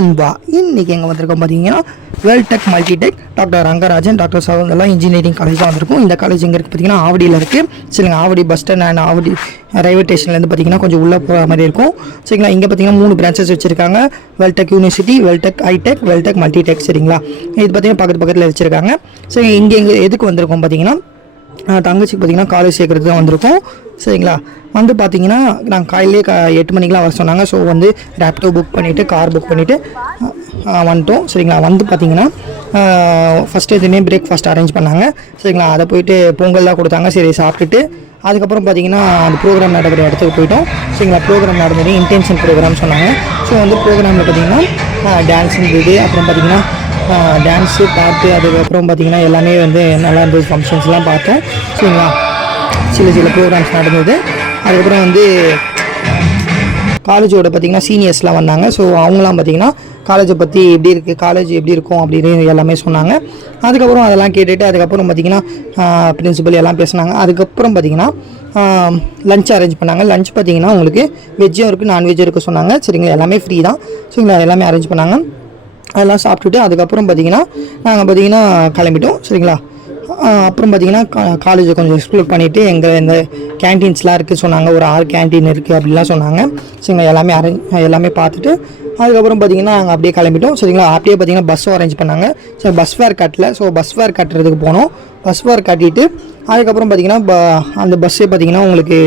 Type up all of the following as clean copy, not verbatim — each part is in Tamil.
நண்பா இன்றைக்கி எங்கே வந்திருக்கோம் பார்த்தீங்கன்னா Veltech multitech doctor Rangarajan doctor சவுந்தரலா இன்ஜினியரிங் காலேஜ் தான் வந்திருக்கும். இந்த காலேஜ் எங்கே இருக்குது பார்த்தீங்கன்னா ஆவடியில் இருக்குது. சரிங்க, Avadi bus stand and Avadi railway ஸ்டேஷன்லேருந்து பார்த்தீங்கன்னா கொஞ்சம் உள்ளே போகிற மாதிரி இருக்கும். சரிங்களா, இங்கே பார்த்தீங்கன்னா 3 பிரான்ச்சஸ் வச்சுருக்காங்க. Veltech university, Veltech hitech, Veltech multitech. சரிங்களா, இது பார்த்தீங்கன்னா பக்கத்தில் வச்சுருக்காங்க. சரி, இங்கே எதுக்கு வந்திருக்கோம் பார்த்தீங்கன்னா தங்கச்சிக்கு பார்த்தீங்கன்னா காலேஜ் சேர்க்குறது தான் வந்திருக்கோம். சரிங்களா, வந்து பார்த்தீங்கன்னா நாங்கள் காலையிலே 8 மணிக்கெலாம் வர சொன்னாங்க. ஸோ வந்து ரேப்டோ புக் பண்ணிவிட்டு கார் புக் பண்ணிவிட்டு வந்துட்டோம். சரிங்களா, வந்து பார்த்தீங்கன்னா ஃபஸ்ட்டு எதுவுமே பிரேக்ஃபாஸ்ட் அரேஞ்ச் பண்ணாங்க. சரிங்களா, அதை போயிட்டு பொங்கல்லாம் கொடுத்தாங்க. சரி சாப்பிட்டுட்டு அதுக்கப்புறம் பார்த்தீங்கன்னா அந்த ப்ரோக்ராம் நடக்கிற இடத்துக்கு போயிட்டோம். சரிங்களா, ப்ரோக்ராம் நடந்தது இன்டென்ஷன் ப்ரோக்ராம் சொன்னாங்க. ஸோ வந்து ப்ரோக்ராமில் பார்த்தீங்கன்னா டான்ஸ் இருந்தது. அப்புறம் பார்த்தீங்கன்னா டான்ஸு பாட்டு, அதுக்கப்புறம் பார்த்திங்கன்னா எல்லாமே வந்து நல்லா இருந்தது. ஃபங்க்ஷன்ஸ்லாம் பார்த்தோம். சரிங்களா, சில ப்ரோக்ராம்ஸ் நடந்தது. அதுக்கப்புறம் வந்து காலேஜோட பார்த்திங்கன்னா சீனியர்ஸ்லாம் வந்தாங்க. ஸோ அவங்களாம் பார்த்திங்கன்னா காலேஜை பற்றி எப்படி இருக்குது, காலேஜ் எப்படி இருக்கும் அப்படின்னு எல்லாமே சொன்னாங்க. அதுக்கப்புறம் அதெல்லாம் கேட்டுட்டு அதுக்கப்புறம் பார்த்திங்கன்னா பிரின்சிபல் எல்லாம் பேசினாங்க. அதுக்கப்புறம் பார்த்திங்கன்னா லஞ்ச் அரேஞ்ச் பண்ணாங்க. லஞ்ச் பார்த்திங்கன்னா உங்களுக்கு வெஜ்ஜும் இருக்குது நான்வெஜ்ஜும் இருக்குது சொன்னாங்க. சரிங்களா, எல்லாமே ஃப்ரீ தான். சரிங்களா, எல்லாமே அரேஞ்ச் பண்ணாங்க. அதெல்லாம் சாப்பிட்டுட்டு அதுக்கப்புறம் பார்த்திங்கன்னா நாங்கள் பார்த்திங்கன்னா கிளம்பிட்டோம். சரிங்களா, அப்புறம் பார்த்திங்கன்னா காலேஜை கொஞ்சம் எக்ஸ்ப்ளோர் பண்ணிவிட்டு எங்கள் இந்த கேன்டீன்ஸ்லாம் இருக்குது சொன்னாங்க. ஒரு 6 கேன்டீன் இருக்குது அப்படிலாம் சொன்னாங்க. சரிங்களா, எல்லாமே பார்த்துட்டு அதுக்கப்புறம் பார்த்திங்கன்னா நாங்கள் அப்படியே கிளம்பிட்டோம். சரிங்களா, அப்படியே பார்த்திங்கன்னா பஸ்ஸும் அரேஞ்ச் பண்ணாங்க. சரி, பஸ் ஃபேர் கட்டல. ஸோ பஸ் ஃபேர் கட்டுறதுக்கு போனோம். பஸ் ஃபேர் கட்டிட்டு அதுக்கப்புறம் பார்த்திங்கன்னா அந்த பஸ்ஸே பார்த்திங்கன்னா உங்களுக்கு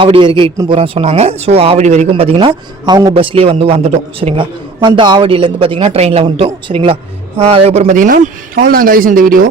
ஆவடி வரைக்கும் இட்டுன்னு போகிறேன்னு சொன்னாங்க. ஸோ ஆவடி வரைக்கும் பார்த்திங்கன்னா அவங்க பஸ்லேயே வந்துட்டோம். சரிங்களா, வந்து ஆவடியிலேருந்து பார்த்திங்கன்னா ட்ரெயினில் வந்துட்டோம். சரிங்களா, அதுக்கப்புறம் பார்த்திங்கன்னா அவ்வளோதான் கைஸ் இந்த வீடியோ.